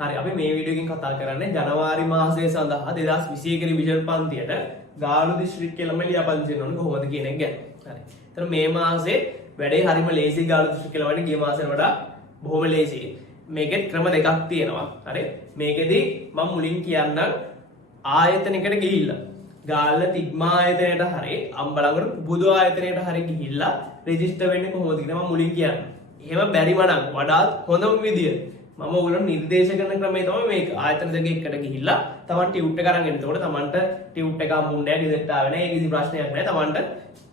හරි අපි මේ වීඩියෝ එකෙන් කතා කරන්නේ ජනවාරි මාසයේ සඳහා 2021 රිවිෂන් පන්තියට ගාලු දිස්ත්‍රික්ක ළම ලියාපදිංචි වෙන්න ඕනේ කොහොමද කියන එක ගැන. හරි. ඒතර මේ මාසේ වැඩේ හරිම ලේසි ගාලු දිස්ත්‍රික්ක ළමට ගිය මාසෙට වඩා බොහොම ලේසි. මේකෙත් ක්‍රම දෙකක් තියෙනවා. හරි. මේකෙදි මම මුලින් කියන්නම් ආයතනයකට ගිහිල්ලා ගාල්ල තිග්මා ආයතනයට හරි අම්බලන්ගොඩ පුබුදු ආයතනයට හරි ගිහිල්ලා රෙජිස්ටර් වෙන්නේ කොහොමද කියලා මම මුලින් කියන්නේ. එහෙම බැරිම නම් වඩාත් හොඳම විදිය මම ඔයගොල්ලන්ට නිර්දේශ කරන ක්‍රමය තමයි මේක. ආයතන දෙක එකට ගිහිල්ලා තමන් ටියුට් එක අරන් එන්න. එතකොට තමන්ට ටියුට් එක හම්බුන්නේ නැහැ, ගෙදරට ආවේ නැහැ, ඒ කිසි ප්‍රශ්නයක් නැහැ. තමන්ට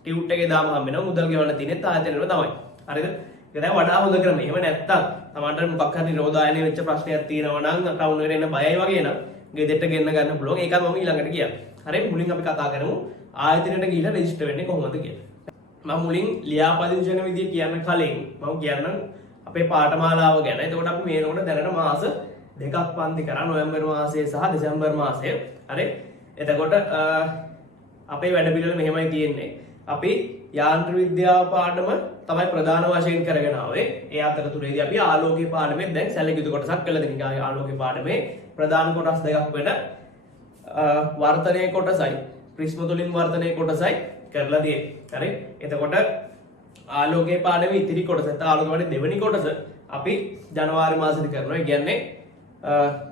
ටියුට් එකේ දාම හම්බ වෙනවා. මුදල් ගෙවන්න තියෙන්නේ ආයතනෙම තමයි. හරිද? ඒක තමයි වඩා හොඳ ක්‍රමය. එහෙම නැත්තම් තමන්ට මොකක් හරි නිරෝධායනය වෙච්ච ප්‍රශ්නයක් තියෙනවා නම් ටවුන් එකට එන්න බයයි වගේ නම් ගෙදරට ගෙන්න ගන්න පුළුවන්. ඒකත් මම ඊළඟට කියන්නේ. හරි මුලින් අපි කතා කරමු ආයතනයට ගිහිල්ලා රෙජිස්ටර් වෙන්නේ කොහොමද කියලා. මම මුලින් ලියාපදිංචි වෙන විදිය කියන්න කලින් මම කියන්නම් අපේ පාඨමාලාව ගැන. එතකොට අපි මේනකොට දැනට මාස දෙකක් පන්ති කරා, නොවැම්බර් මාසයේ සහ දෙසැම්බර් මාසයේ. හරි. එතකොට අපේ වැඩ පිළිවෙල මෙහෙමයි තියෙන්නේ. අපි යාන්ත්‍ර විද්‍යාව පාඩම තමයි ප්‍රධාන වශයෙන් කරගෙන ආවේ. ඒ අතරතුරේදී අපි ආලෝකීය පාඩමේ දැන් සැලකිලි කොටසක් කළා. ඉතින් ආලෝකීය පාඩමේ ප්‍රධාන කොටස් දෙකක් වෙන වර්තනය කොටසයි ප්‍රිස්ම තුලින් වර්තනය කොටසයි කරලා තියෙන්නේ. හරි. එතකොට ආලෝකයේ පාඩමේ ඉතිරි කොටස ආලෝක වලේ දෙවෙනි කොටස අපි ජනවාරි මාසෙදි කරනවා. ඒ කියන්නේ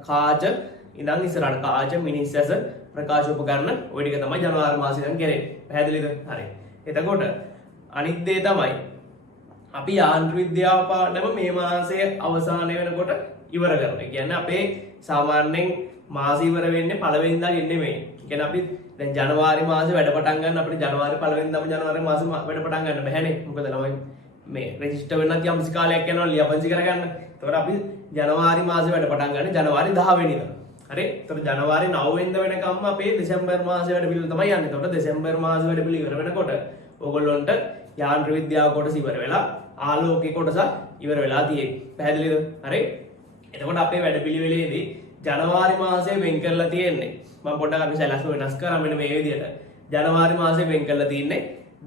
කාච ඉඳන් ඉස්සරහට කාච මිනිස් ඇස ප්‍රකාශ උපකරණ ওই ටික තමයි ජනවාරි මාසෙදන් කරන්නේ. පැහැදිලිද? හරි. එතකොට අනිත් දේ තමයි අපි යාන්ත්‍ර විද්‍යාව පාඩම මේ මාසයේ අවසානය වෙනකොට ඉවර කරනවා. ඒ කියන්නේ අපේ සාමාන්‍යයෙන් මාස ඉවර වෙන්නේ පළවෙනිදා නෙමෙයි. කියන්නේ අපි දැන් ජනවාරි මාසේ වැඩ පටන් ගන්න අපිට ජනවාරි පළවෙනිදාම ජනවාරි මාසේ වැඩ පටන් ගන්න බෑනේ. මොකද ළමයි මේ රෙජිස්ටර් වෙන්නත් යම් කාලයක් යනවා ලියාපදිංචි කරගන්න. ඒතකොට අපි ජනවාරි මාසේ වැඩ පටන් ගන්න ජනවාරි 10 වෙනිදා. හරි. ඒතකොට ජනවාරි 9 වෙනිදා වෙනකම්ම අපේ දෙසැම්බර් මාසේ වැඩ පිළිවෙල තමයි යන්නේ. ඒතකොට දෙසැම්බර් මාසේ වැඩ පිළිවෙල ඉවර වෙනකොට ඕගොල්ලොන්ට යාන්ත්‍ර විද්‍යාව කොටස ඉවර වෙලා ආලෝකයේ කොටස ඉවර වෙලා තියෙන්නේ. පැහැදිලිද? හරි. එතකොට අපේ වැඩ පිළිවෙලේදී ජනවාරි මාසයේ වෙන් කරලා තියෙන්නේ මම පොඩ්ඩක් අපි සැලැස්ම වෙනස් කරා මෙන්න මේ විදිහට. ජනවාරි මාසයේ වෙන් කරලා තියෙන්නේ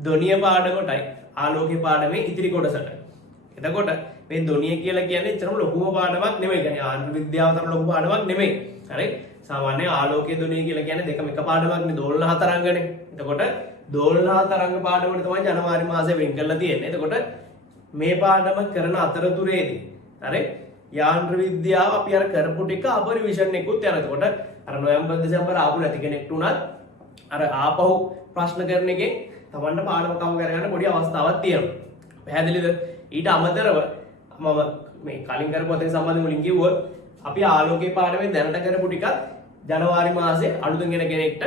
ධ්වනිය පාඩමටයි ආලෝකීය පාඩමේ ඉතිරි කොටසට. එතකොට මේ ධ්වනිය කියලා කියන්නේ එතරම් ලොකුම පාඩමක් නෙමෙයි. කියන්නේ යාන්ත්‍ර විද්‍යාව තරම් ලොකු පාඩමක් නෙමෙයි. හරි. සාමාන්‍ය ආලෝකීය ධ්වනිය කියලා කියන්නේ දෙකම එක පාඩමක් නේ, දෝලන හතරංගනේ. එතකොට දෝලන හතරංග පාඩමට තමයි ජනවාරි මාසයේ වෙන් කරලා තියෙන්නේ. එතකොට මේ පාඩම කරන අතරතුරේදී හරි යාන්ත්‍ර විද්‍යාව අපි අර කරපු ටික අප රිවිෂන් එකකුත් යනවා. එතකොට අර නොවැම්බර් දෙසැම්බර් ආපු නැති කෙනෙක්ට උනත් අර ආපහු ප්‍රශ්න කරන එකේ තමන්ට පාඩම කව කරගන්න පොඩි අවස්ථාවක් තියෙනවා. පැහැදිලිද? ඊට අමතරව මම මේ කලින් කරපු අතේ සම්බන්ධ මුලින් කිව්වොත් අපි ආලෝකයේ පාඩමේ දැනට කරපු ටිකත් ජනවාරි මාසේ අලුතෙන් එන කෙනෙක්ට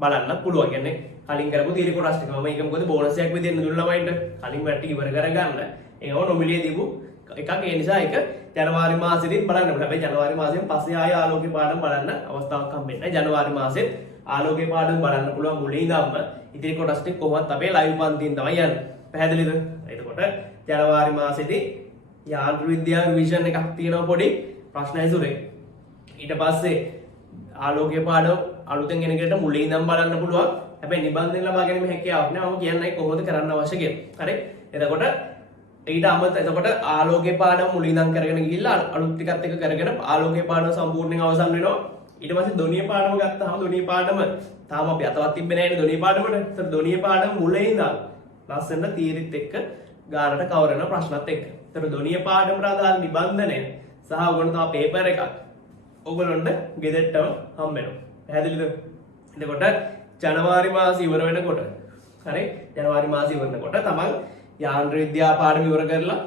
බලන්න පුළුවන්. කියන්නේ කලින් කරපු තීරි කොටස් ටික මම ඒක මොකද බෝනස් එකක් විදිහට දුන්න ළමයින්ට කලින් වැට් ටික ඉවර කරගන්න ඒකව නොමිලේ දීපු එකක්. ඒ නිසා ඒක ජනවාරි මාසෙදිත් බලන්න ඕනේ. හැබැයි ජනවාරි මාසයෙන් පස්සේ ආය ආලෝකයේ පාඩම බලන්න අවස්ථාවක් හම්බෙන්නේ නැහැ. ජනවාරි මාසෙත් ආලෝකයේ පාඩම බලන්න පුළුවන් මුලින් ඉඳන්ම. ඉතින් කොටස් ටික කොහොමත් අපේ ලයිව් පන්තියෙන් තමයි යන්නේ. පැහැදිලිද? එතකොට ජනවාරි මාසෙදී යාන්ත්‍ර විද්‍යාව රිවිෂන් එකක් තියෙනවා පොඩි ප්‍රශ්න ඇසුරේ. ඊට පස්සේ ආලෝකයේ පාඩම අලුතෙන් එන කෙනෙක්ට මුලින් ඉඳන් බලන්න පුළුවන්. හැබැයි නිබන්ධන ලබා ගැනීම හැකියාවක් නෑ. මම කියන්නේ කොහොමද කරන්න අවශ්‍ය කියලා. හරි. එතකොට ඊට අමතරව එතකොට ආලෝකයේ පාඩම මුලින් ඉඳන් කරගෙන ගිහිල්ලා අලුත් ටිකත් එක කරගෙන ආලෝකයේ පාඩම සම්පූර්ණයෙන් අවසන් වෙනවා. ඊට පස්සේ ධ්වනිය පාඩම ගත්තාම ධ්වනිය පාඩම තාම අපි අතවත් තිබ්බේ නැහැ නේ ධ්වනිය පාඩමට. ඒතර ධ්වනිය පාඩම මුලින් ඉඳන් ලස්සනට තීරිත් එක්ක ගානට කවර් වෙන ප්‍රශ්නත් එක්ක. ඒතර ධ්වනිය පාඩමට අදාළ නිබන්ධනය සහ ඔයගොල්ලෝ තව පේපර් එකක් ඔයගොල්ලොන්ට ගෙදරටම හම්බ වෙනවා. පැහැදිලිද? එතකොට ජනවාරි මාසෙ ඉවර වෙනකොට හරි ජනවාරි මාසෙ ඉවර වෙනකොට තමන් යාන්ත්‍ර විද්‍යාව පාඩම ඉවර කරලා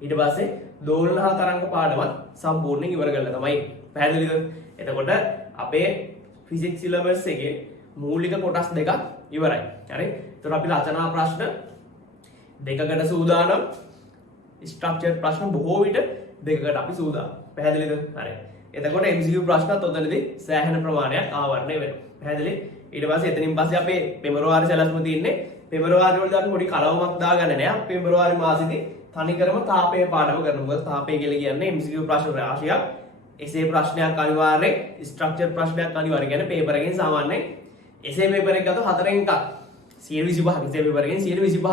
ඊට පස්සේ දෝලන හතරංග පාඩමත් සම්පූර්ණයෙන් ඉවර කරලා තමයි. පැහැදිලිද? එතකොට අපේ ෆිසික්ස් සිලබස් එකේ මූලික කොටස් දෙකක් ඉවරයි. හරි. එතකොට අපි රචනා ප්‍රශ්න දෙකකට සූදානම්. ස්ට්‍රක්චර් ප්‍රශ්න බොහෝ විට දෙකකට අපි සූදානම්. පැහැදිලිද? හරි. එතකොට MCQ ප්‍රශ්නත් ඔතනදී සෑහෙන ප්‍රමාණයක් ආවරණය වෙනවා. පැහැදිලි? ඊට පස්සේ එතනින් පස්සේ අපේ පෙබරවාරි සැලැස්ම තියෙන්නේ. පෙබරවාරි වලදී අපි පොඩි කලවමක් දාගන්න නෑ. පෙබරවාරි මාසෙදී තනිකරම තාපයේ පාඩම කරනවා. මොකද තාපය කියලා කියන්නේ MCQ ප්‍රශ්න රාශියක්. එසේ ප්‍රශ්නයක් අනිවාර්යෙන්, ස්ට්‍රක්චර් ප්‍රශ්නයක් අනිවාර්යෙන්. කියන්නේ පේපර් එකෙන් සාමාන්‍යයෙන් එසේ පේපර් එක ගත්තොත් 4න් එකක් 125ක්. එසේ පේපර් එකෙන් 125ක්.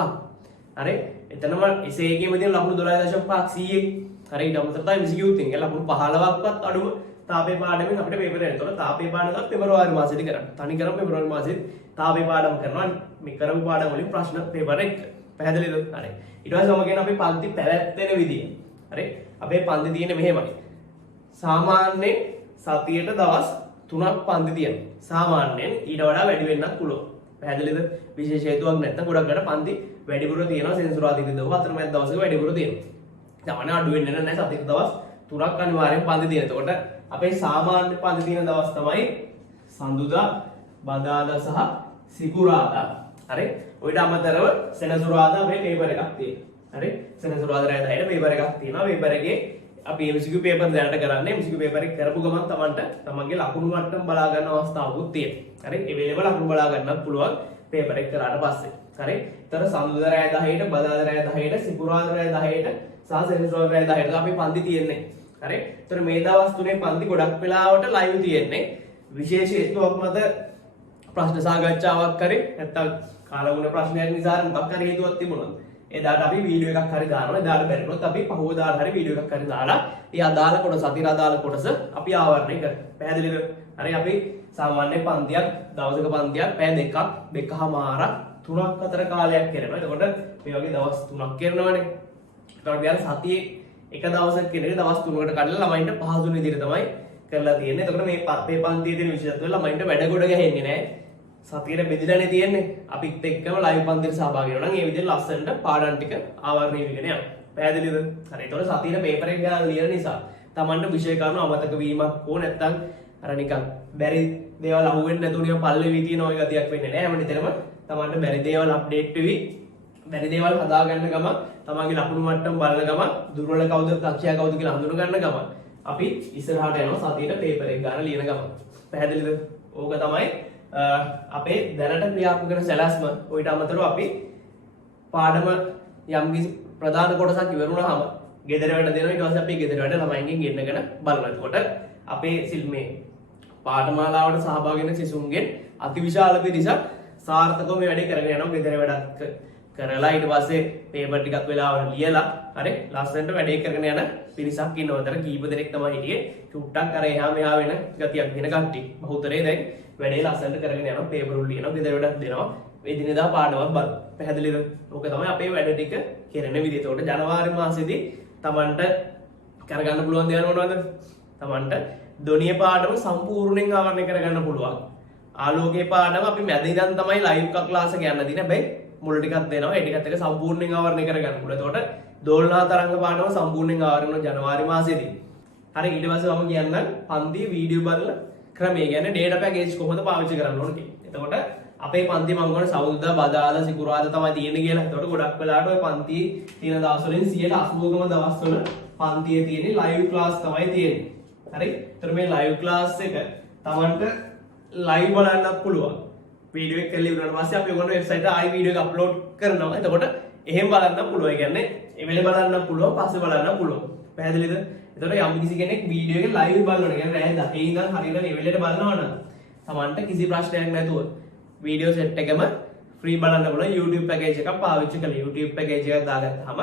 හරි. එතනම එසේ එකේම තියෙන ලකුණු 12.5 100. හරි ඊට අමතරව තමයි MCQ තියෙන්නේ. ලකුණු 15ක්වත් අඩුම තාපේ පාඩමෙන් අපිට පේපර් එනවා. ඒතකොට තාපේ පාඩම පෙබරවාරි මාසෙදි කරන්නේ. තනිකරම පෙබරවාරි මාසෙදි තාපේ පාඩම කරනවා. මේ කරපු පාඩම වලින් ප්‍රශ්න පේපර් එක. පැහැදිලිද? හරි. ඊට පස්සේ මම කියන අපේ පන්ති පැවැත්වෙන විදිය. හරි. අපේ පන්ති තියෙන්නේ මෙහෙමයි. සාමාන්‍යයෙන් සතියට දවස් 3ක් පන්ති තියෙනවා. සාමාන්‍යයෙන් ඊට වඩා වැඩි වෙන්නත් පුළුවන්. පැහැදිලිද? විශේෂ හේතුවක් නැත්නම් ගොඩක් ගන්න පන්ති වැඩිපුර තියෙනවා. සෙන්සුරාදා දිනදව අතරමැද දවසක වැඩිපුර තියෙනවා. සාමාන්‍ය අඩු වෙන්නේ නැහැ. සතියට දවස් 3ක් අනිවාර්යෙන් පන්ති තියෙනවා. එතකොට අපේ සාමාන්‍ය පන්ති තියෙන දවස් තමයි සඳුදා, බදාදා සහ සිකුරාදා. හරි. ඔයිට අමතරව සෙනසුරාදා අපේ පේපර් එකක් තියෙනවා. හරි. සෙනසුරාදා රෑ 10ට පේපර් එකක් තියෙනවා. පේපර් එකේ අපි MCQ පේපර් දැනට කරන්නේ MCQ පේපර් එක කරපු ගමන් තමන්ගේ ලකුණු මට්ටම බලා ගන්න අවස්ථාවකුත් තියෙනවා. හරි. ඒ වෙලේම ලකුණු බලා ගන්නත් පුළුවන් පේපර් එක කරාට පස්සේ. හරි. ඒතර සඳුදා රෑ 10ට, බදාදා රෑ 10ට, සිකුරාදා රෑ 10ට සහ සෙනසුරාදා රෑ 10ට අපි පන්ති තියෙන්නේ. හරි. ඒතර මේ දවස් තුනේ පන්ති ගොඩක් වෙලාවට ලයිව් තියෙන්නේ. විශේෂ හේතුවක් මත ප්‍රශ්න සාකච්ඡාවක් කරේ නැත්තම් කාලගුණ ප්‍රශ්නයක් නිසා මොකක් හරි හේතුවක් තිබුණොත් එදාට අපි වීඩියෝ එකක් හරි දානවා. එදාට බැරිනොත් අපි පහුවදාට හරි වීඩියෝ එකක් හරි දාලා ඒ අදාළ කොටස අතිර අදාළ කොටස අපි ආවරණය කරමු. පැහැදිලිද? හරි. අපි සාමාන්‍ය පන්තියක් දවසක පන්තියක් පැය දෙකක් දෙකමාරක් තුනක් අතර කාලයක් කරනවා. එතකොට මේ වගේ දවස් 3ක් කරනවනේ. ඒකට අපි අර සතියේ එක දවසක් කියන එක දවස් 3කට කඩලා ළමයින්ට පහසු විදිහට තමයි කරලා තියෙන්නේ. එතකොට මේ අපේ පන්තියේ තියෙන විශේෂත්වය ළමයින්ට වැඩ ගොඩ ගැහෙන්නේ නැහැ. සතියේ බෙදලානේ තියෙන්නේ. අපිත් එක්කම ලයිව් පන්තියට සහභාගී වෙනවා නම් ඒ විදිහට ලස්සනට පාඩම් ටික ආවරණය වෙගෙන යනවා. පැහැදිලිද? හරි. ඒතකොට සතියේ පේපර් එක ගාලා ලියන නිසා Tamanට විෂය කරුණු අමතක වීමක් හෝ නැත්නම් අර නිකන් බැරි දේවල් අහුවෙන්නේ නැතුව නිකන් පල්ලෙවි තියෙන ඔය ගතියක් වෙන්නේ නැහැ. හැම නිතරම Tamanට බැරි දේවල් අප්ඩේට් වෙවි බැරි දේවල් හදා ගන්න ගම තමන්ගේ ලකුණු මට්ටම බලන ගම දුර්වල කවුද දක්ෂයා කවුද කියලා හඳුන ගන්න ගම අපි ඉස්සරහට යනවා සතියේ පේපර් එක ගන්න ලියන ගම. පැහැදිලිද? ඕක තමයි අපේ දැනට ක්‍රියාත්මක කරන සැලැස්ම. ඔයිට අමතරව අපි පාඩම යම් කිසි ප්‍රධාන කොටසක් ඉවරුනහම ගෙදර වැඩ දෙනවා. ඊට පස්සේ අපි ගෙදර වැඩ ළමයින්ගෙන් ගෙන්නගෙන බලනවා. එතකොට අපේ සිල්මේ පාඨමාලාවට සහභාගී වෙන සිසුන්ගෙන් අතිවිශාල පිරිසක් සාර්ථකව මේ වැඩේ කරගෙන යනවා. ගෙදර වැඩක් කරලා ඊට පස්සේ පේපර් ටිකක් වෙලාවට ලියලා හරි ලස්සනට වැඩේ කරගෙන යන පිරිසක් ඉන්නවා. අතර කීප දෙනෙක් තමයි හිටියේ. චුට්ටක් අර එහා මෙහා වෙන ගතියක් වෙන කට්ටිය. බහුතරේ දැන් වැඩේ ලස්සනට කරගෙන යනවා. පේපර් වල ලියනවා. ගෙදර වැඩක් දෙනවා. එදිනෙදා පාඩමක් බලන. පැහැදිලිද? ඕක තමයි අපේ වැඩ ටික කරන විදිහ. ඒකට ජනවාරි මාසෙදී Tamanට කරගන්න පුළුවන් දේවල් මොනවද? Tamanට ධ්වනිය පාඩම සම්පූර්ණයෙන් ආවරණය කරගන්න පුළුවන්. ආලෝකයේ පාඩම අපි මැද ඉඳන් තමයි ලයිව් ක්ලාස් එක යන්න දින. හැබැයි මුල ටිකක් දෙනවා. ඒ ටිකත් එක සම්පූර්ණයෙන් ආවරණය කරගන්න පුළුවන්. එතකොට දෝලනා තරංග පාඩම සම්පූර්ණයෙන් ආවරණය වෙනවා ජනවාරි මාසෙදී. හරි ඊට පස්සේ මම කියන්නම් පන්ති වීඩියෝ බලන ක්‍රමය කියන්නේ data package කොහොමද පාවිච්චි කරන්න ඕන කියලා. එතකොට අපේ පන්ති මම ගන්න සෞදා බදාදා සිකුරාදා තමයි තියෙන්නේ කියලා. එතකොට ගොඩක් වෙලාවට ඔය පන්ති තියෙන දවස් වලින් 80%ම දවස්වල පන්තියේ තියෙන්නේ ලයිව් ක්ලාස් තමයි තියෙන්නේ. හරි. එතකොට මේ ලයිව් ක්ලාස් එක Tamanට ලයිව් බලන්නත් පුළුවන්. වීඩියෝ එක කරලා ඉවරනට පස්සේ අපි ඔයගොල්ලෝ වෙබ්සයිට් එකට ආයි වීඩියෝ එක අප්ලෝඩ් කරනවා. එතකොට එහෙම බලන්න පුළුවන්. ඒ කියන්නේ ඒ වෙලේ බලන්න පුළුවන්, පස්සේ බලන්න පුළුවන්. පැහැදිලිද? එතකොට යම් කිසි කෙනෙක් වීඩියෝ එක ලයිව් බලනවා. කියන්නේ රෑ 10 ඉඳන් හරියට මේ වෙලේට බලනවා නම් Tamanට කිසි ප්‍රශ්නයක් නැතුව වීඩියෝ සෙට් එකම ෆ්‍රී බලන්න පුළුවන්. YouTube පැකේජ් එකක් පාවිච්චි කරලා YouTube පැකේජ් එකක් දාගත්තාම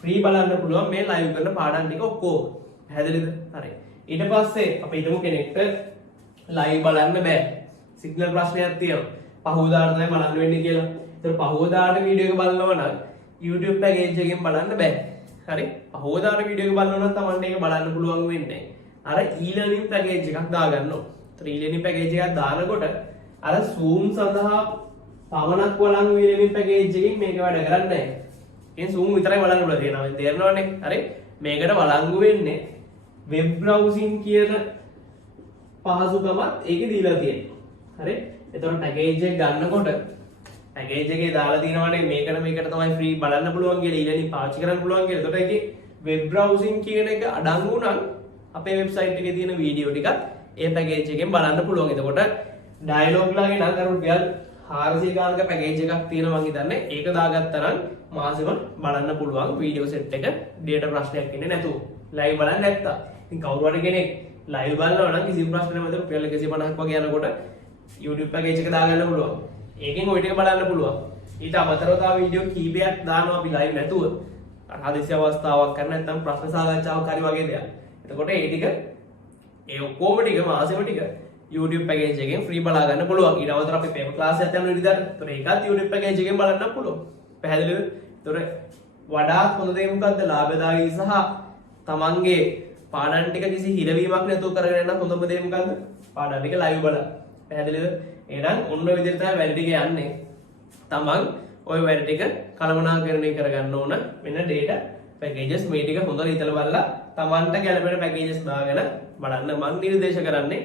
ෆ්‍රී බලන්න පුළුවන් මේ ලයිව් කරන පාඩම් ටික ඔක්කොම. පැහැදිලිද? හරි. ඊට පස්සේ අපි හිතමු කෙනෙක්ට ලයිව් බලන්න බෑ. සිග්නල් ප්‍රශ්නයක් තියෙනවා. පහුවදාට තමයි බලන්න වෙන්නේ කියලා. ඒතර පහුවදාට වීඩියෝ එක බලනවා නම් YouTube පැකේජ් එකෙන් බලන්න බෑ. හරි. පහුවදාට වීඩියෝ එක බලනවා නම් Tamanට ඒක බලන්න පුළුවන් වෙන්නේ. අර e-learning පැකේජ් එකක් දාගන්න ඕන. ඒතර e-learning පැකේජ් එකක් දානකොට අර Zoom සඳහා පමණක් වළංගු e-learning පැකේජ් එකකින් මේක වැඩ කරන්නේ නැහැ. ඒ Zoom විතරයි වළංගු වෙලා තියෙනවා. තේරෙනවනේ. හරි. මේකට වළංගු වෙන්නේ web browsing කියන පහසුකමත් ඒකේ දීලා තියෙනවා. හරි. එතකොට පැකේජ් එක ගන්නකොට පැකේජ් එකේ දාලා තියෙනවානේ මේකට තමයි ෆ්‍රී බලන්න පුළුවන් කියලා e-learning පාවිච්චි කරන්න පුළුවන් කියලා. එතකොට ඒකේ web browsing කියන එක අඩංගු නම් අපේ වෙබ්සයිට් එකේ තියෙන වීඩියෝ ටිකත් ඒ පැකේජ් එකෙන් බලන්න පුළුවන්. එතකොට ඩයලොග් ලාගේ නම් අර රුපියල් 400 ගානක පැකේජ් එකක් තියෙනවා මං හිතන්නේ. ඒක දාගත්තා නම් මාසෙම බලන්න පුළුවන් වීඩියෝ සෙට් එක ඩේටා ප්‍රශ්නයක් ඉන්නේ නැතුව. ලයිව් බලන්න නැත්තා. ඉතින් කවුරු හරි කෙනෙක් ලයිව් බලනවා නම් කිසිම ප්‍රශ්නයක් නැතුව රුපියල් 150ක් වගේ යනකොට YouTube පැකේජ් එක දාගන්න පුළුවන්. ඒකෙන් ওই ටික බලන්න පුළුවන්. ඊට අමතරව තව වීඩියෝ කීපයක් දානවා අපි ලයිව් නැතුව. හදිසි අවස්ථාවක් කරන නැත්නම් ප්‍රශ්න සාකච්ඡාවක් හරි වගේ දෙයක්. එතකොට ඒ ටික ඒ ඔක්කොම ටික මාසෙම ටික YouTube පැකේජ් එකෙන් ෆ්‍රී බලා ගන්න පුළුවන්. ඊට අමතරව අපි පේපර් ක්ලාස් එකක් යන විදිහට. ඒතකොට ඒකත් YouTube පැකේජ් එකෙන් බලන්න පුළුවන්. පැහැදිලිද? ඒතකොට වඩාත් හොඳ දේ මොකද්ද? ලාභදායී සහ තමන්ගේ පාඩම් ටික කිසි හිරවීමක් නැතුව කරගෙන යන හොඳම දේ මොකද්ද? පාඩම් ටික ලයිව් බලන්න. පැහැදිලිද? එහෙනම් ඔන්න ඔය විදිහට තමයි වැඩ ටික යන්නේ. තමන් ඔය වැඩ ටික කළමනාකරණය කරගන්න ඕන වෙන data packages මේ ටික හොඳට හිතලා බලලා තමන්ට ගැළපෙන packages දාගෙන බලන්න. මම නිර්දේශ කරන්නේ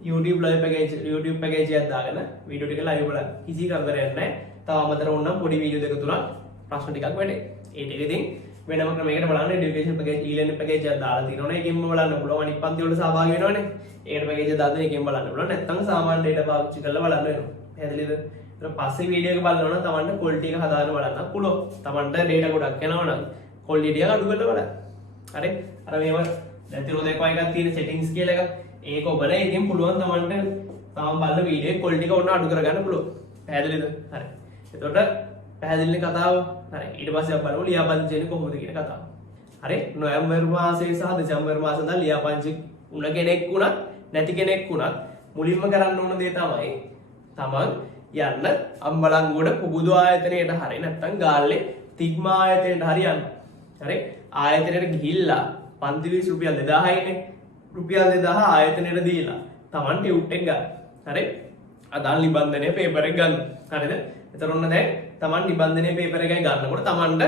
YouTube live package එකක් දාගෙන වීඩියෝ ටික live බලන්න. කිසි කරදරයක් නැහැ. තව අමතර වුණා පොඩි වීඩියෝ දෙක තුනක් ප්‍රශ්න ටිකක් වැඩේ. ඒ ටික ඉතින් වෙනම ක්‍රමයකට බලන්න education package e-learning package එකක් දාලා තියෙනවනේ. ඒකෙන්ම බලන්න පුළුවන්. අනිත් පන්ති වල සහභාගී වෙනවනේ. ඒකට package එක දාලා ඒකෙන් බලන්න පුළුවන්. නැත්නම් සාමාන්‍ය data පාවිච්චි කරලා බලන්න වෙනවා. පැහැදිලිද? ඊට පස්සේ වීඩියෝ එක බලනවා නම් තමන්ට quality එක හදාගෙන බලන්න පුළුවන්. තමන්ට data ගොඩක් එනවා නම් quality එක අඩු කරලා බලන්න. හරි? අර මේව දැන් තිරෝදේ කොයි එකක් තියෙන settings කියලා එක. ඒක ඔබලා ඒකෙන් පුළුවන් තමන්ට තාම බලන වීඩියෝ quality එක ඔන්න අඩු කරගන්න පුළුවන්. පැහැදිලිද? හරි. එතකොට පැහැදිලි කතාව. හරි. ඊට පස්සේ අපි බලමු ලියාපදිංචි වෙන්නේ කොහොමද කියන කතාව. හරි. නොවැම්බර් මාසයේ සහ දෙසැම්බර් මාසෙන් දා ලියාපදිංචි උන කෙනෙක් වුණත් නැති කෙනෙක් වුණත් මුලින්ම කරන්න ඕන දේ තමයි තමන් යන්න අම්බලන්ගොඩ පුබුදු ආයතනයට හරි නැත්නම් ගාල්ලේ තිග්මා ආයතනයට හරි යන්න. හරි. ආයතනයට ගිහිල්ලා පන්ති ෆීස් රුපියල් 2000යිනේ. රුපියල් 2000 ආයතනයට දීලා තමන් ටියුට් එක ගන්න. හරි. අදාළ නිබන්ධනයේ පේපර් එක ගන්න. හරිද? එතකොට ඔන්න දැන් තමන් නිබන්ධනයේ පේපර් එකයි ගන්නකොට තමන්ට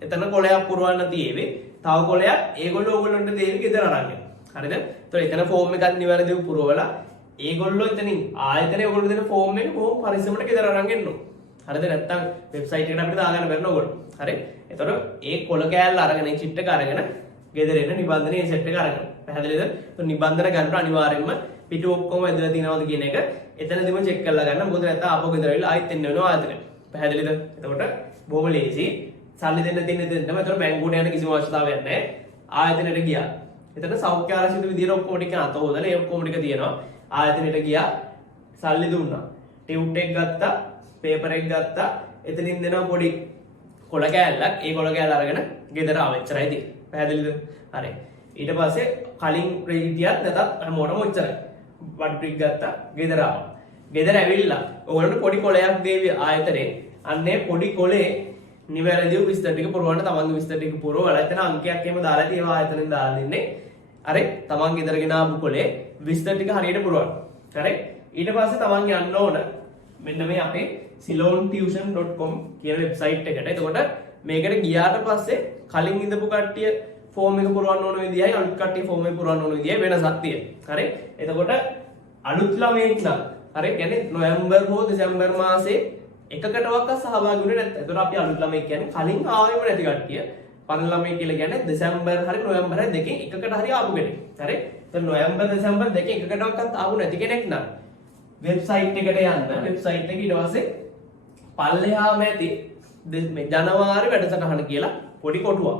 එතන කොලයක් පුරවන්න තියෙවි. තව කොලයක් ඒගොල්ලෝ ඕගොල්ලන්ට දෙවි ගෙදර අරන් යන්න. හරිද? එතකොට එතන ෆෝම් එකක් නිවැරදිව පුරවලා ඒගොල්ලෝ එතනින් ආයතනයේ ඔයගොල්ලෝ දෙන ෆෝම් එක බොහොම පරිස්සමට ගෙදර අරන් එන්න ඕන. හරිද? නැත්තම් වෙබ්සයිට් එකට අපිට දාගන්න බැරි නෝගොල්ලෝ. හරි? එතකොට ඒ කොල කෑල්ල අරගෙන ඒ චිට් එක අරගෙන ගෙදර එන්න නිබන්ධනයේ සෙට් එක අරගෙන. පැහැදිලිද? එතකොට නිබන්ධන ගන්නට අනිවාර්යෙන්ම පිටු ඔක්කොම ඇදලා තියෙනවද කියන එක එතනදිම චෙක් කරලා ගන්න. මොකද නැත්තම් ආපහු ගෙදර ඇවිල්ලා ආයෙත් එන්න වෙනවා ආයතනයට. පැහැදිලිද? එතකොට බොහොම ලේසි. සල්ලි දෙන්න දෙන්නම එතකොට බැංකුවට යන්න කිසිම අවශ්‍යතාවයක් නැහැ. ආයතනයට ගියා. එතන සෞඛ්‍ය ආරක්ෂිත විදියට ඔක්කොම ටික අත හොදලා ඒ ඔක්කොම ටික තියෙනවා. ආයතනයට ගියා සල්ලි දුන්නා. ටියුට් එක ගත්තා, පේපර් එක ගත්තා. එතනින් දෙනවා පොඩි කොල කෑල්ලක්. ඒ කොල කෑල්ල අරගෙන ගෙදර ආවෙච්චරයි තියෙන්නේ. පැහැදිලිද? හරි. ඊට පස්සේ කලින් ප්‍රීතියක් නැතත් හැමෝටම ඔච්චරයි. වඩ ටික ගත්තා, ගෙදර ආවා. ගෙදර ඇවිල්ලා ඔයගොල්ලන්ට පොඩි කොලයක් දෙවි ආයතනේ. අන්නේ පොඩි කොලේ නිවැරදිව විස්තර ටික පුරවන්න තමන්ගේ විස්තර ටික පුරවලා එතන අංකයක් එහෙම දාලා තියෙනවා ආයතනෙන් දාලා දෙන්නේ. හරි. තමන් ගෙදර ගෙන ආපු කොලේ විස්තර ටික හරියට පුරවන්න. හරි. ඊට පස්සේ තමන් යන්න ඕන මෙන්න මේ අපේ ceylontuition.com කියන වෙබ්සයිට් එකට. එතකොට මේකට ගියාට පස්සේ කලින් ඉඳපු කට්ටිය ෆෝම් එක පුරවන්න ඕන විදියයි අලුත් කට්ටිය ෆෝම් එක පුරවන්න ඕන විදියයි වෙනසක් තියෙනවා. හරි. එතකොට අලුත් ළමයෙක් නම් හරි කියන්නේ නොවැම්බර් හෝ දෙසැම්බර් මාසේ එකකටවත් සහභාගී වෙන්නේ නැත්නම් එතකොට අපි අලුත් ළමයෙක් කියන්නේ කලින් ආවෙම නැති කට්ටිය. පරණ ළමයි කියලා කියන්නේ දෙසැම්බර් හරි නොවැම්බර් හරි දෙකෙන් එකකට හරි ආපු කෙනෙක්. හරි. එතකොට නොවැම්බර් දෙසැම්බර් දෙකෙන් එකකටවත් ආපු නැති කෙනෙක් නම් වෙබ්සයිට් එකට යන්න. වෙබ්සයිට් එකේ ඊට පස්සේ පල්ලෙහාම ඇති මේ ජනවාරි වැඩසටහන කියලා පොඩි කොටුවක්.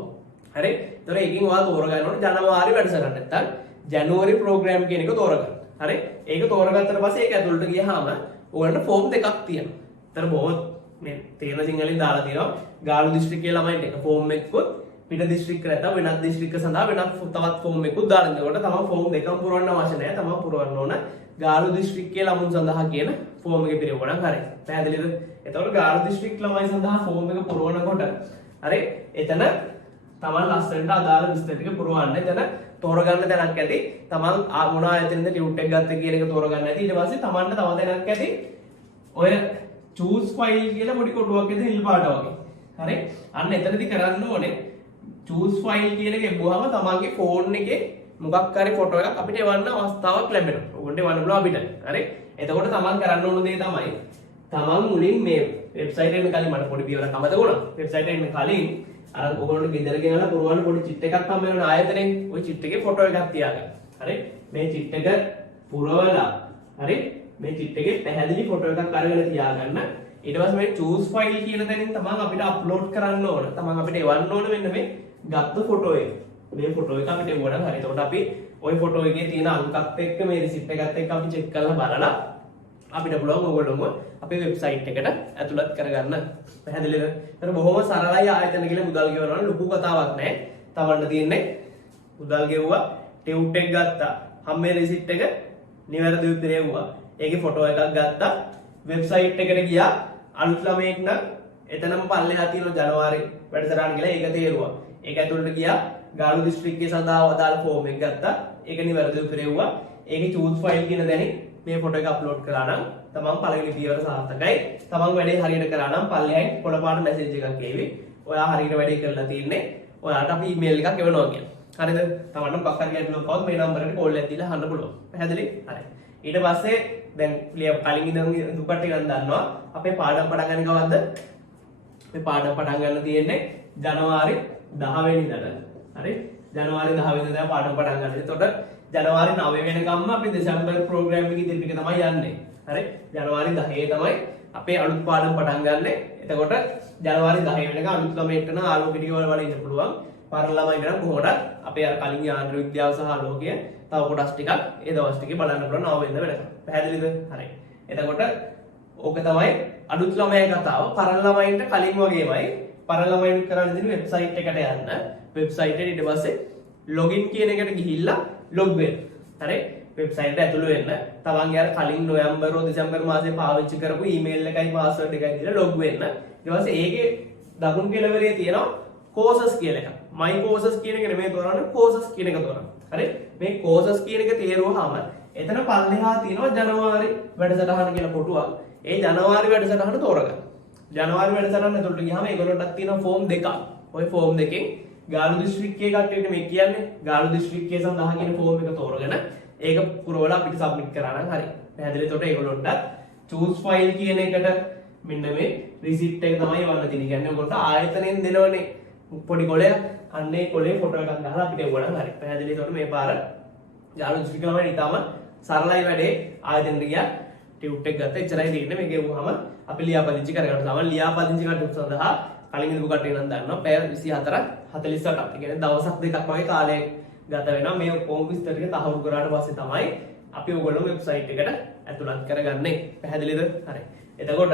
හරි. එතකොට ඒකෙන් ඔයා තෝරගන්න ඕනේ ජනවාරි වැඩසටහන නැත්නම් ජනවාරි ප්‍රෝග්‍රෑම් කියන එක තෝරගන්න. හරි. ඒක තෝරගත්තට පස්සේ ඒක ඇතුළට ගියාම ඔයාලට ෆෝම් දෙකක් තියෙනවා. ඒතර බොහොම මේ තේරෙන සිංහලෙන් දාලා තියෙනවා ගාලු දිස්ත්‍රික්කයේ ළමයින්ට එක ෆෝම් එකකුත් පිට දිස්ත්‍රික්ක නැත්නම් වෙනත් දිස්ත්‍රික්ක සඳහා වෙනත් තවත් ෆෝම් එකකුත් දාලා දෙනකොට තමයි ෆෝම් දෙකම පුරවන්න අවශ්‍ය නැහැ. තමයි පුරවන්න ඕන ගාලු දිස්ත්‍රික්කයේ ළමුන් සඳහා කියන ෆෝම් එක පිරවුවා නම් හරි. පැහැදිලිද? එතකොට ගාලු දිස්ත්‍රික් ළමයි සඳහා ෆෝම් එක පුරවනකොට හරි එතන තමන් ලස්සනට අදාළ විස්තර ටික පුරවන්න. එතන තෝරගන්න තැනක් ඇති. තමන් මොන ආයතනෙන්ද ටියුට් එක ගත්තේ කියන එක තෝරගන්න ඇති. ඊට පස්සේ තමන්ට තව තැනක් ඇති. ඔය choose file කියලා පොඩි කොටුවක් ඇති නිල් පාට වගේ. හරි. අන්න එතනදී කරන්න ඕනේ choose file කියන එක එබුවාම තමන්ගේ ෆෝන් එකේ මොකක් හරි ෆොටෝ එකක් අපිට එවන්න අවස්ථාවක් ලැබෙනවා. ඔකට එවන්න පුළුවන් අපිට. හරි. එතකොට තමන් කරන්න ඕන දේ තමයි තමන් මුලින් මේ වෙබ්සයිට් එකට කලින් මට පොඩි පියවරක් අමතක වුණා. වෙබ්සයිට් එකට කලින් අර ඔයගොල්ලෝ ගෙදර ගෙනලා පුරවන්න පොඩි චිට් එකක් හම්බ වෙනවා ආයතනෙන්. ওই චිට් එකේ ෆොටෝ එකක් තියාගන්න. හරි. මේ චිට් එක පුරවලා හරි මේ චිට් එකේ පැහැදිලි ෆොටෝ එකක් අරගෙන තියාගන්න. ඊට පස්සේ මේ choose file කියන තැනින් තමන් අපිට අප්ලෝඩ් කරන්න ඕන. තමන් අපිට එවන්න ඕන මෙන්න මේ ගත්ත ෆොටෝ එක. මේ ෆොටෝ එක අපිට එවුවා නම් හරි. එතකොට අපි ওই ෆොටෝ එකේ තියෙන අංකත් එක්ක මේ රිසිප්ට් එකත් එක්ක අපි චෙක් කරලා බලලා අපිට පුළුවන් ඕගොල්ලෝම අපේ වෙබ්සයිට් එකට ඇතුළත් කරගන්න. පැහැදිලිද? ඒතර බොහොම සරලයි ආයතන කියලා මුදල් ගෙවනවා ලොකු කතාවක් නෑ. තමන්න තියෙන්නේ මුදල් ගෙවුවා, ටියුට් එක ගත්තා, හම්බේ රිසිට් එක නිවැරදිව පෙරෙව්වා. ඒකේ ෆොටෝ එකක් ගත්තා, වෙබ්සයිට් එකට ගියා. අලුත් ළමයෙක් නම් එතනම පල්ලෙහා තියෙන ජනවාරි වැඩසටහන කියලා ඒක තේරුවා. ඒක ඇතුළට ගියා, ගාලු දිස්ත්‍රික්කයේ සඳහා අදාළ ෆෝම් එක ගත්තා. ඒක නිවැරදිව පෙරෙව්වා. ඒකේ චූස් ෆයිල් කියන දැනි මේ ෆොටෝ එක අප්ලෝඩ් කරා නම් තමන් පළවෙනි පියවර සාර්ථකයි. තමන් වැඩේ හරියට කරා නම් පල්ලෙහායි කොළපාට මැසේජ් එකක් එවි. ඔයා හරියට වැඩේ කරලා තියෙන්නේ. ඔයාලට අපි ඊමේල් එකක් එවනවා කියලා. හරිද? තමන්ට මොකක් හරි ගැටලුවක් આવොත් මේ නම්බරේට කෝල් එකක් දීලා අහන්න පුළුවන්. පැහැදිලි? හරි. ඊට පස්සේ දැන් කලින් ඉඳන් දුපට්ට ගන්න දන්නවා. අපේ පාඩම් පටන් ගන්න කවද්ද? අපේ පාඩම් පටන් ගන්න තියෙන්නේ ජනවාරි 10 වෙනිදාට. හරි? ජනවාරි 10 වෙනිදා පාඩම් පටන් ගන්න. එතකොට ජනවාරි 9 වෙනිකම්ම අපි දෙසැම්බර් ප්‍රෝග්‍රෑම් එකේ ඉදිරි ටික තමයි යන්නේ. හරි? ජනවාරි 10 තමයි අපේ අලුත් පාඩම් පටන් ගන්න. එතකොට ජනවාරි 10 වෙනිකම් අලුත් ළමයින්ට නම් ආලෝක පිටික වල ඉන්න පුළුවන්. පරණ ළමයින්ට නම් කොහොමද අපේ අර කලින් යාන්ත්‍ර විද්‍යාව සහ ආලෝකය තව කොටස් ටිකක් ඒ දවස් ටිකේ බලන්න පුළුවන් 9 වෙනිදා වෙනකම්. පැහැදිලිද? හරි. එතකොට ඕක තමයි අලුත් ළමයි කතාව. පරණ ළමයින්ට කලින් වගේමයි පරණ ළමයින්ට කරන්න දෙන වෙබ්සයිට් එකට යන්න. වෙබ්සයිට් එකේ ඊට පස්සේ ලොගින් කියන එකට ගිහිල්ලා ලොග් වෙන්න. හරි? වෙබ්සයිට් එකට ඇතුළු වෙන්න. තමන්ගේ අර කලින් නොවැම්බර් දෙසැම්බර් මාසේ පාවිච්චි කරපු ඊමේල් එකයි පාස්වර්ඩ් එකයි දීලා ලොග් වෙන්න. ඊට පස්සේ ඒකේ දකුණු කෙළවරේ තියෙනවා courses කියලා එකක්. my courses කියන එක නෙමෙයි තෝරන්නේ courses කියන එක තෝරන්න. හරි? මේ courses කියන එක තේරුවාම එතන පල්ලෙහා තියෙනවා ජනවාරි වැඩසටහන කියලා කොටුවක්. ඒ ජනවාරි වැඩසටහන තෝරගන්න. ජනවාරි වැඩසටහන ඇතුළට ගියාම ඒගොල්ලන්ටත් තියෙනවා ෆෝම් දෙකක්. ওই ෆෝම් දෙකෙන් ගාලු දිස්ත්‍රික්කයේ කට්ටියට මේ කියන්නේ ගාලු දිස්ත්‍රික්කයේ සඳහා කියන ෆෝම් එක තෝරගෙන ඒක පුරවලා අපිට සබ්මිට් කරා නම් හරි. පැහැදිලි. එතකොට ඒගොල්ලන්ට choose file කියන එකට මෙන්න මේ receipt එක තමයි වන්න තියෙන්නේ. කියන්නේ ඔයගොල්ලන්ට ආයතනයෙන් දෙනවනේ පොඩි කොලයක්. අන්නේ කොලේ ෆොටෝ එකක් ගහලා අපිට එවුවා නම් හරි. පැහැදිලි. එතකොට මේ පාර ගාලු දිස්ත්‍රික්කම ඊටම සරලයි වැඩේ. ආයතනෙට ගියා ටියුට් එක ගත්තා. එච්චරයි තියෙන්නේ. මේක එවුවාම අපි ලියාපදිංචි කරගන්න. සමහර ලියාපදිංචි කටයුතු සඳහා කලින් ඉඳපු කට්ටිය නම් දන්නවා පැය 24ක් 48ක්. ඒ කියන්නේ දවසක් දෙකක් වගේ කාලයක් ගත වෙනවා. මේ ඔක්කොම විස්තර ටික තහවුරු කරාට පස්සේ තමයි අපි ඔයගොල්ලෝ වෙබ්සයිට් එකට ඇතුළත් කරගන්නේ. පැහැදිලිද? හරි. එතකොට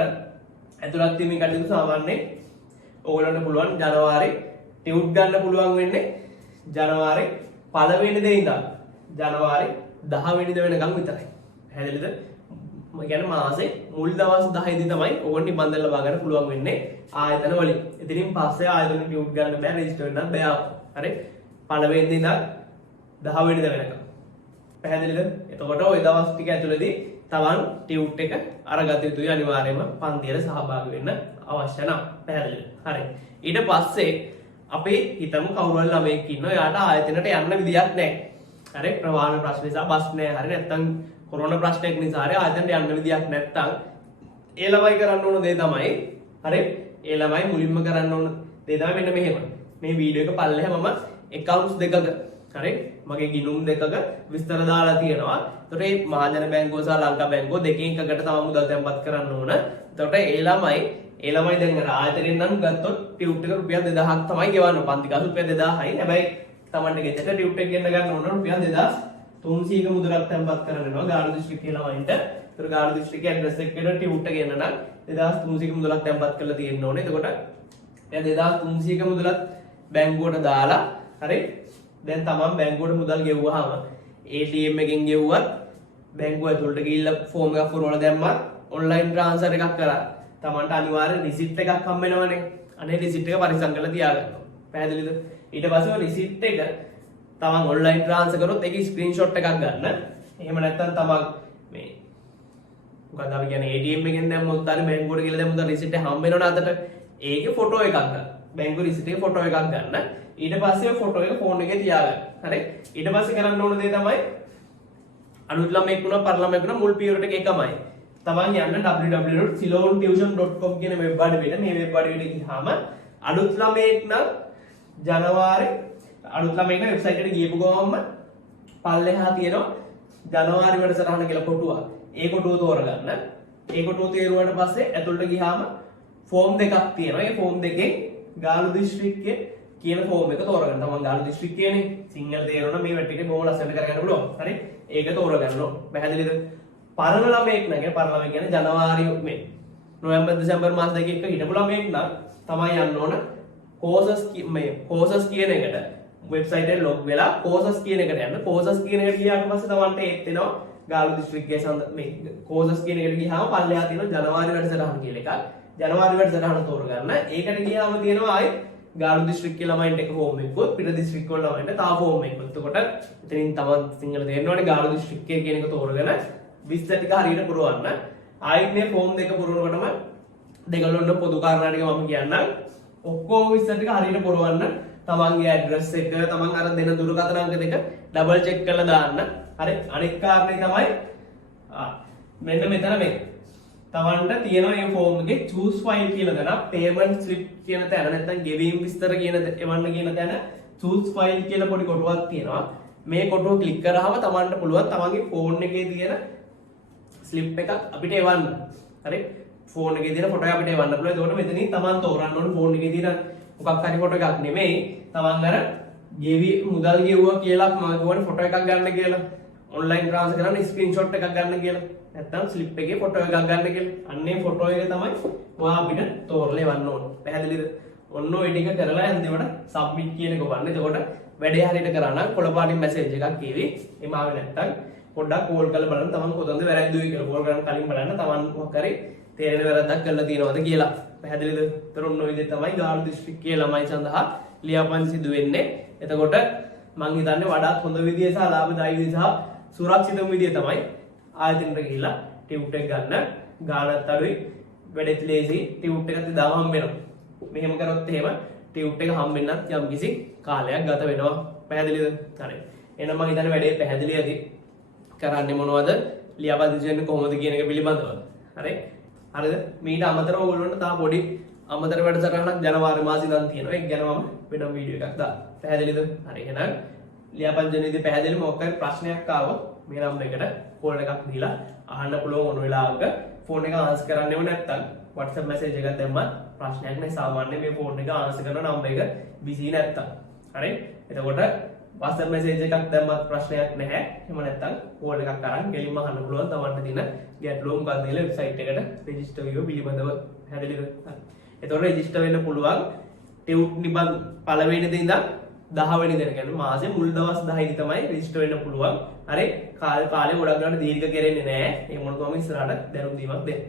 ඇතුළත් වීමේ කටයුතු සාමාන්‍යයෙන් ඔයගොල්ලන්ට පුළුවන් ජනවාරි ටියුට් ගන්න පුළුවන් වෙන්නේ ජනවාරි 1 වෙනිදා ඉඳන් ජනවාරි 10 වෙනිදා වෙනකම් විතරයි. පැහැදිලිද? මම කියන්නේ මාසේ මුල් දවස් 10 දී තමයි ඕගොල්ලෝ නිබන්ධන ලබා ගන්න පුළුවන් වෙන්නේ ආයතන වලින්. ඉතින් පස්සේ ආයතන ටියුට් ගන්න බෑ, රෙජිස්ටර් වෙන්න බෑ. හරි? 1 වෙනිදා ඉඳන් 10 වෙනිදා වෙනකම්. පැහැදිලිද? එතකොට ওই දවස් ටික ඇතුළතදී තවන් ටියුට් එක අරගත යුතුයි අනිවාර්යයෙන්ම පන්තියට සහභාගී වෙන්න අවශ්‍ය නම්. පැහැදිලිද? හරි. ඊට පස්සේ අපි හිතමු කවුරු හරි ළමයෙක් ඉන්නවා. එයාට ආයතනයට යන්න විදියක් නැහැ. හරි? ප්‍රවාහන ප්‍රශ්න නිසා බස් නැහැ. හරි? නැත්තම් කොරෝනා ප්‍රශ්නයක් නිසා හරි ආයතනයට යන්න විදියක් නැත්තම් ඒ ළමයි කරන්න ඕන දේ තමයි හරි? ඒ ළමයි මුලින්ම කරන්න ඕන දේ තමයි මෙන්න මෙහෙම. මේ වීඩියෝ එක පල්ලෙහා මම accounts දෙකක හරි මගේ ගිණුම් දෙකක විස්තර දාලා තියෙනවා. එතකොට මේ මහජන බැංකුව සහ ලංකා බැංකුව දෙකෙන් එකකට තමයි මුදල් තැන්පත් කරන්න ඕන. එතකොට ඒ ළමයි දැන් අර ආයතනයෙන් නම් ගත්තොත් ටියුට් එක රුපියල් 2000ක් තමයි ගෙවන්න. පන්ති කාසු රුපියල් 2000යි. හැබැයි Tamanne ගෙදරට ටියුට් එක ගෙන්න ගන්න ඕන රුපියල් 2300ක මුදලක් තැන්පත් කරන්න වෙනවා ගාලු දිස්ත්‍රික්කයේ ළමයින්ට. එතකොට ගාලු දිස්ත්‍රික්කයේ ඇඩ්‍රස් එකකට ටියුට් එක ගෙන්න නම් 2300ක මුදලක් තැන්පත් කරලා තියෙන්න ඕනේ. එතකොට දැන් 2300ක මුදලක් බැංකුවට දාලා හරි දැන් තමන් බැංකුවට මුදල් ගෙවුවාම ATM එකෙන් ගෙවුවත් බැංකුව ඇතුළට ගිහිල්ලා ෆෝම් එකක් පුරවලා දැම්මත් ඔන්ලයින් ට්‍රාන්ස්ෆර් එකක් කරා තමන්ට අනිවාර්යෙන් රිසිට් එකක් හම්බ වෙනවනේ. අනේ රිසිට් එක පරිස්සම් කරලා තියාගන්න. පැහැදිලිද? ඊට පස්සේ රිසිට් එක තමන් ඔන්ලයින් ට්‍රාන්ස්ෆර් කරොත් ඒකේ ස්ක්‍රීන්ෂොට් එකක් ගන්න. එහෙම නැත්නම් තමන් මේ මොකක්ද අපි කියන්නේ ATM එකෙන් දැම්මොත් හරි බැංකුවට ගිහලා දැම්මොත් රිසිට් එක හම්බ වෙනවනේ අතට. ඒකේ ෆොටෝ එකක් ගන්න. බැංකුව රිසිට් එකේ ෆොටෝ එකක් ගන්න. ඊට පස්සේ ෆොටෝ එක ෆෝන් එකේ තියාගන්න. හරි? ඊට පස්සේ කරන්න ඕන දේ තමයි අලුත් ළමෙක් වුණා පරළමෙක් වුණා මුල් පියවර ටික එකමයි. තමන් යන්න www.ceylontuition.com කියන වෙබ් අඩවියට මේ වෙබ් අඩවියට ගියාම අලුත් ළමෙක් නම් ජනවාරි අලුත් ළමෙක් නම් වෙබ්සයිට් එකට ගියපු ගමන්ම පල්ලෙහා තියෙනවා ජනවාරි වැඩසටහන කියලා කොටුවක්. ඒ කොටුව තෝරගන්න. ඒ කොටුව තේරුවාට පස්සේ ඇතුළට ගියාම ෆෝම් දෙකක් තියෙනවා. ඒ ෆෝම් දෙකෙන් ගාලු දිස්ත්‍රික්කයේ කියන ෆෝම් එක තෝරගන්න. තමන් ගාලු දිස්ත්‍රික්කයේනේ සිංහල තේරුණා මේ වැට් එකේ බොහොම ලස්සනට කරගන්න පුළුවන්. හරි? ඒක තෝරගන්න ඕන. පැහැදිලිද? පරණ ළමයෙක් නේද? පරණ ළමයි කියන්නේ ජනවාරි මේ නොවැම්බර් දෙසැම්බර් මාස දෙකක හිටපු ළමයෙක් නම් තමයි යන්න ඕන කෝසස් කියන එකට වෙබ්සයිට් එකේ ලොග් වෙලා කෝසස් කියන එකට යන්න. කෝසස් කියන එකට ගියාට පස්සේ තමන්ට ඒත් එනවා ගාල්ල දිස්ත්‍රික්කයේ මේ කෝසස් කියන එකට ගියාම පල්ලෙහා තියෙන ජනවාරි වැඩසටහන කියලා එකක්. ජනවාරි වැඩසටහන තෝරගන්න. ඒකට ගියාම තියෙනවා ආයි ගාල්ල දිස්ත්‍රික්කයේ ළමයින්ට එක ෆෝම් එකකුත් පිට දිස්ත්‍රික්ක වල ළමයින්ට තව ෆෝම් එකකුත්. එතකොට එතනින් තමන් සිංහල තේරෙනවනේ ගාල්ල දිස්ත්‍රික්කයේ කියන එක තෝරගෙන විස්තර ටික හරියට පුරවන්න. ආයිත් මේ ෆෝම් දෙක පුරවනකොටම දෙකලොන්න පොදු කාරණා ටික මම කියන්නම්. ඔක්කොම විස්තර ටික හරියට පුරවන්න. තමන්ගේ ඇඩ්‍රස් එක, තමන් අර දෙන දුරකථන අංක දෙක ඩබල් චෙක් කරලා දාන්න. හරි. අනිත් කාරණේ තමයි මෙන්න මෙතන මේ. තමන්ට තියෙනවා මේ ෆෝම් එකේ choose file කියලා දෙනවා. payment slip කියන තැන නැත්නම් ගෙවීම් විස්තර කියන එවන්න කියන තැන choose file කියලා පොඩි කොටුවක් තියෙනවා. මේ කොටුව ක්ලික් කරාම තමන්ට පුළුවන් තමන්ගේ ෆෝන් එකේ තියෙන ස්ලිප් එකක් අපිට එවන්න. හරි. ෆෝන් එකේ තියෙන ෆොටෝ අපිට එවන්න පුළුවන්. ඒකට මෙතනින් තමන් තෝරන්න ඕනේ ෆෝන් එකේ තියෙන මොකක් හරි ෆොටෝ එකක් නෙමෙයි. තමන් අර මුදල් ගෙවුවා කියලා මම කියවනේ ෆොටෝ එකක් ගන්න කියලා. ඔන්ලයින් ට්‍රාන්ස්ෆර් කරන්න ස්ක්‍රීන්ෂොට් එකක් ගන්න කියලා. නැත්නම් ස්ලිප් එකේ ෆොටෝ එකක් ගන්න කියලා. අන්නේ ෆොටෝ එක තමයි ඔයා අපිට තෝරලා එවන්න ඕනේ. පැහැදිලිද? ඔන්න ඔය ටික කරලා අන්තිමට සබ්මිට් කියන එක ගන්න. එතකොට වැඩේ හරියට කරා නම් කොළපාටින් මැසේජ් එකක් කියවි. එම ආවේ නැත්නම් පොඩ්ඩක් කෝල් කරලා බලන්න තමන් කොතනද වැරද්දුවේ කියලා. කෝල් කරන් කලින් බලන්න තමන් මොකක් හරි තේරෙන වැරද්දක් කරලා තියෙනවද කියලා. පැහැදිලිද? ඒතර ඔන්න ඔය විදිහට තමයි ගාල්ල දිස්ත්‍රික්කයේ ළමයි සඳහා ලියාපදිංචි සිදු වෙන්නේ. එතකොට මං හිතන්නේ වඩාත් හොඳ විදිය සහ ලාභදායී විදිය සහ සුරක්ෂිතම විදිය තමයි ආයතනයට ගිහිල්ලා ටියුට් එක ගන්න. ගානත් අඩුයි, වැඩෙත් ලේසි, ටියුට් එකත් දාම හම්බ වෙනවා. මෙහෙම කරොත් එහෙම ටියුට් එක හම්බ වෙන්නත් යම් කිසි කාලයක් ගත වෙනවා. පැහැදිලිද? හරි. එහෙනම් මං හිතන්නේ වැඩේ පැහැදිලි ඇති. කරන්නේ මොනවද? ලියාපදිංචි වෙන්නේ කොහොමද කියන එක පිළිබඳව. හරි. හරිද? මීට අමතරව ඔයගොල්ලන්ට තා පොඩි අමතර වැඩසටහනක් ජනවාරි මාසේ ඉඳන් තියෙනවා. ඒක ගැන මම වෙනම වීඩියෝ එකක් දාන්න. පැහැදිලිද? හරි. එහෙනම් ලියාපදිංචියේදී පැහැදිලි මොකක් හරි ප්‍රශ්නයක් ආවොත් මේ නම්බර් එකට කෝල් එකක් දීලා අහන්න පුළුවන්. මොන වෙලාවක ෆෝන් එක ආන්සර් කරන්නෙම නැත්නම් WhatsApp මැසේජ් එකක් දැම්මත් ප්‍රශ්නයක් නෑ. සාමාන්‍යයෙන් මේ ෆෝන් එක ආන්සර් කරන නම්බර් එක බිසි නැත්තම්. හරි. එතකොට WhatsApp මැසේජ් එකක් දැම්මත් ප්‍රශ්නයක් නැහැ. එහෙම නැත්නම් කෝල් එකක් අරන් ගෙලින්ම අහන්න පුළුවන්. තමන්ට තියෙන ගැටලුව මොකක්ද කියලා වෙබ්සයිට් එකට රෙජිස්ටර් වීම පිළිබඳව. පැහැදිලිද? එතකොට රෙජිස්ටර් වෙන්න පුළුවන් ටියුට් නිබඳ පළවෙනි දින ඉඳන් 10 වෙනි දින කියන්නේ මාසේ මුල් දවස් 10 දී තමයි රෙජිස්ටර් වෙන්න පුළුවන්. හරි. කාලේ ගොඩක් ගන්න දීර්ඝ කෙරෙන්නේ නැහැ. ඒ මොනකම ඉස්සරහට දැනුම් දීමක් දෙන්න.